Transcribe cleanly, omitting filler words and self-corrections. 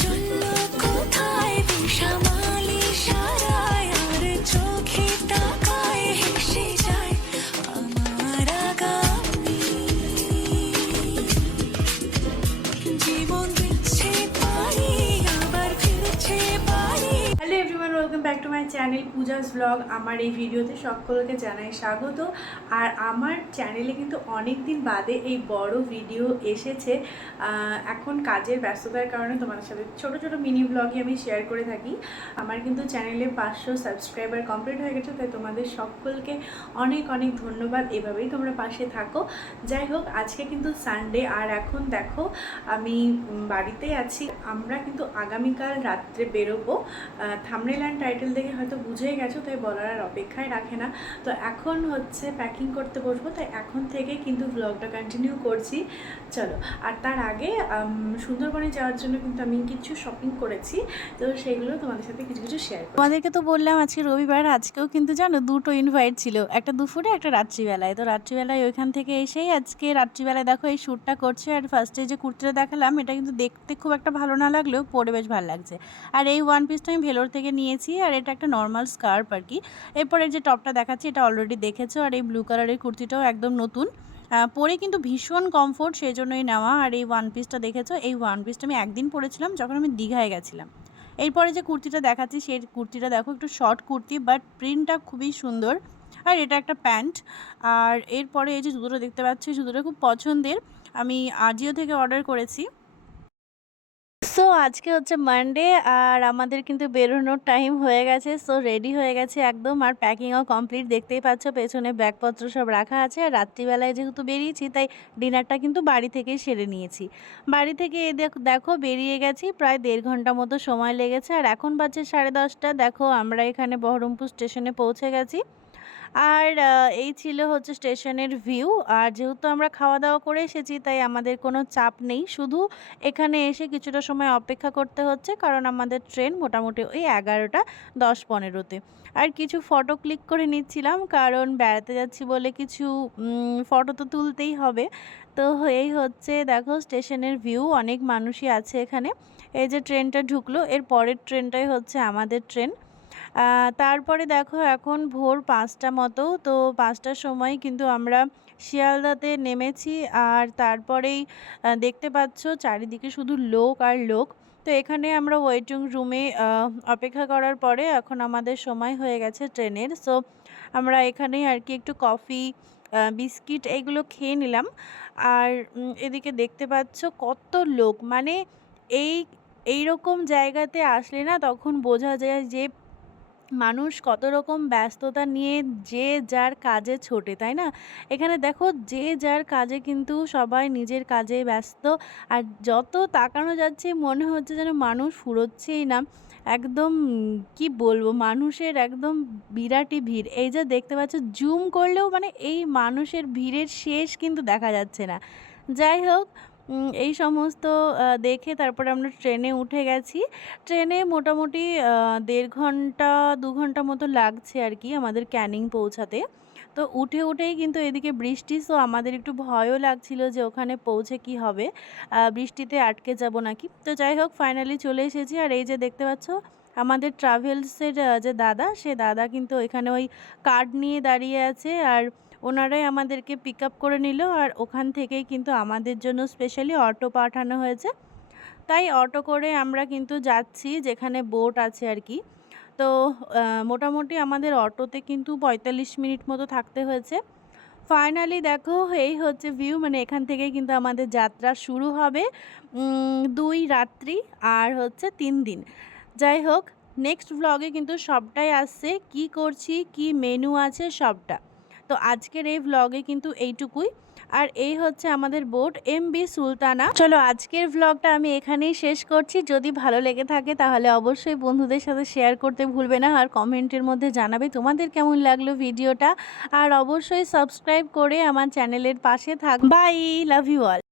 চললো কোথায় বেসামালি সারায় আর চোখে তাকায় হেসে যায় আমার আগামী জীবন দিচ্ছে পারি আবার ফিরছে পারি। Hello everyone, welcome back to my channel Puja's blog. আমার এই ভিডিওতে সকলকে জানাই স্বাগত। আর আমার চ্যানেলে কিন্তু অনেক দিন বাদে এই বড় ভিডিও এসেছে। এখন কাজের ব্যস্ততার কারণে তোমাদের সাথে ছোট ছোট মিনি ব্লগই আমি শেয়ার করে থাকি। আমার কিন্তু চ্যানেলে 500 সাবস্ক্রাইবার কমপ্লিট হয়ে গেছে, তাই তোমাদের সকলকে অনেক অনেক ধন্যবাদ। এভাবেই তোমরা পাশে থাকো। যাই হোক, আজকে কিন্তু সানডে, আর এখন দেখো আমি বাড়িতেই আছি। আমরা কিন্তু আগামীকাল রাত্রে বেরোবো। থাম্বনেল অ্যান্ড টাইটেল দেখে হয়তো বুঝেই গেছো, তাই বলার আর অপেক্ষায় রাখে না। তো এখন হচ্ছে প্যাকিং করতে বসবো, তাই এখন থেকে কিন্তু ব্লগটা কন্টিনিউ করছি। চলো, আর তার আগে সুন্দরবনে যাওয়ার জন্য কিন্তু আমি কিছু শপিং করেছি, তো সেগুলো তোমাদের সাথে কিছু কিছু শেয়ার করব। তোমাদেরকে তো বললাম আজকে রবিবার, আজকেও কিন্তু জানো দুটো ইনভাইট ছিল, একটা দুপুরে একটা রাত্রিবেলায়। তো রাত্রিবেলায় ওইখান থেকে এসেই আজকে রাত্রিবেলায় দেখো এই শ্যুটটা করছে। আর ফার্স্টে যে কুর্তিটা দেখালাম, এটা কিন্তু দেখতে খুব একটা ভালো না লাগলেও পরে বেশ ভালো লাগছে। আর এই ওয়ান পিসটা আমি ভেলোর থেকে নিয়েছি, আর এটা একটা নর্মাল স্কার্ফ আর কি। এরপরে যে টপটা দেখাচ্ছি এটা অলরেডি দেখেছো, আর এই ব্লু কালারের কুর্তিটাও একদম নতুন, পরে কিন্তু ভীষণ কমফোর্ট, সেই জন্যই নেওয়া। আর এই ওয়ান পিসটা দেখেছো, এই ওয়ান পিসটা আমি একদিন পরেছিলাম যখন আমি দীঘায় গেছিলাম। এরপরে যে কুর্তিটা দেখাচ্ছি সেই কুর্তিটা দেখো একটু শর্ট কুর্তি, বাট প্রিন্টটা খুবই সুন্দর। আর এটা একটা প্যান্ট। আর এরপরে এই যে জুতোটা দেখতে পাচ্ছি, জুতোটা খুব পছন্দের, আমি আজিও থেকে অর্ডার করেছি। সো আজকে হচ্ছে মানডে, আর আমাদের কিন্তু বেরোনোর টাইম হয়ে গেছে। সো রেডি হয়ে গেছে একদম, আর প্যাকিংও কমপ্লিট। দেখতেই পাচ্ছ পেছনে ব্যাগপত্র সব রাখা আছে। আর রাত্রিবেলায় যেহেতু বেরিয়েছি, তাই ডিনারটা কিন্তু বাড়ি থেকেই সেরে নিয়েছি। বাড়ি থেকে দেখো বেরিয়ে গেছি, প্রায় 1.5 ঘন্টা মতো সময় লেগেছে। আর এখন বাজে 10:30। দেখো আমরা এখানে বহরমপুর স্টেশনে পৌঁছে গেছি। আর এই ছিল হচ্ছে স্টেশনের ভিউ। আর যেহেতু আমরা খাওয়া দাওয়া করে এসেছি, তাই আমাদের কোনো চাপ নেই। শুধু এখানে এসে কিছুটা সময় অপেক্ষা করতে হচ্ছে, কারণ আমাদের ট্রেন মোটামুটি ওই 11:10-15-তে। আর কিছু ফটো ক্লিক করে নিচ্ছিলাম, কারণ বেড়াতে যাচ্ছি বলে কিছু ফটো তো তুলতেই হবে। তো এই হচ্ছে দেখো স্টেশনের ভিউ, অনেক মানুষই আছে এখানে। এই যে ট্রেনটা ঢুকলো, এর পরের ট্রেনটাই হচ্ছে আমাদের ট্রেন। তারপরে দেখো এখন ভোর 5টা মতো, তো 5টার সময় কিন্তু আমরা শিয়ালদাতে নেমেছি। আর তারপরেই দেখতে পাচ্ছ চারিদিকে শুধু লোক আর লোক। তো এখানে আমরা ওয়েটিং রুমে অপেক্ষা করার পরে এখন আমাদের সময় হয়ে গেছে ট্রেনের। সো আমরা এখানেই আর কি একটু কফি, বিস্কিট এগুলো খেয়ে নিলাম। আর এদিকে দেখতে পাচ্ছ কত লোক, মানে এই এইরকম জায়গাতে আসলে না তখন বোঝা যায় যে মানুষ কত রকম ব্যস্ততা নিয়ে যে যার কাজে ছোটে, তাই না? এখানে দেখো যে যার কাজে কিন্তু সবাই নিজের কাজে ব্যস্ত। আর যত তাকানো যাচ্ছে মনে হচ্ছে যেন মানুষ ফুরোচ্ছেই না। একদম কি বলবো, মানুষের একদম বিরাটই ভিড়। এই যে দেখতে পাচ্ছ, জুম করলেও মানে এই মানুষের ভিড়ের শেষ কিন্তু দেখা যাচ্ছে না। যাই হোক, এই সমস্ত দেখে তারপরে আমরা ট্রেনে উঠে গেছি। ট্রেনে মোটামুটি 1.5 ঘন্টা 2 ঘন্টা মতো লাগছে আর কি আমাদের ক্যানিং পৌঁছাতে। তো উঠেই কিন্তু এদিকে বৃষ্টি, সো আমাদের একটু ভয়ও লাগছিল যে ওখানে পৌঁছে কি হবে, বৃষ্টিতে আটকে যাব নাকি। তো যাই হোক ফাইনালি চলে এসেছি। আর এই যে দেখতে পাচ্ছ আমাদের ট্রাভেলসের যে দাদা, সে দাদা কিন্তু এখানে ওই কার্ড নিয়ে দাঁড়িয়ে আছে। আর ওনারাই আমাদেরকে পিক আপ করে নিল, আর ওখান থেকেই কিন্তু আমাদের জন্য স্পেশালি অটো পাঠানো হয়েছে। তাই অটো করে আমরা কিন্তু যাচ্ছি যেখানে বোট আছে আর কি। তো মোটামুটি আমাদের অটোতে কিন্তু 45 মিনিট মতো থাকতে হয়েছে। ফাইনালি দেখো এই হচ্ছে ভিউ, মানে এখান থেকেই কিন্তু আমাদের যাত্রা শুরু হবে। 2 রাত্রি আর হচ্ছে 3 দিন। যাই হোক, নেক্সট ভ্লগে কিন্তু সবটাই আসছে, কি করছি কি মেনু আছে সবটা। তো আজকের এই ভ্লগে কিন্তু এইটুকুই। আর এই হচ্ছে আমাদের বোট এমবি সুলতানা। চলো আজকের ভ্লগটা আমি এখানেই শেষ করছি। যদি ভালো লেগে থাকে তাহলে অবশ্যই বন্ধুদের সাথে শেয়ার করতে ভুলবে না, আর কমেন্টের মধ্যে জানাবে তোমাদের কেমন লাগলো ভিডিওটা। আর অবশ্যই সাবস্ক্রাইব করে আমার চ্যানেলের পাশে থাক। Bye, love you all.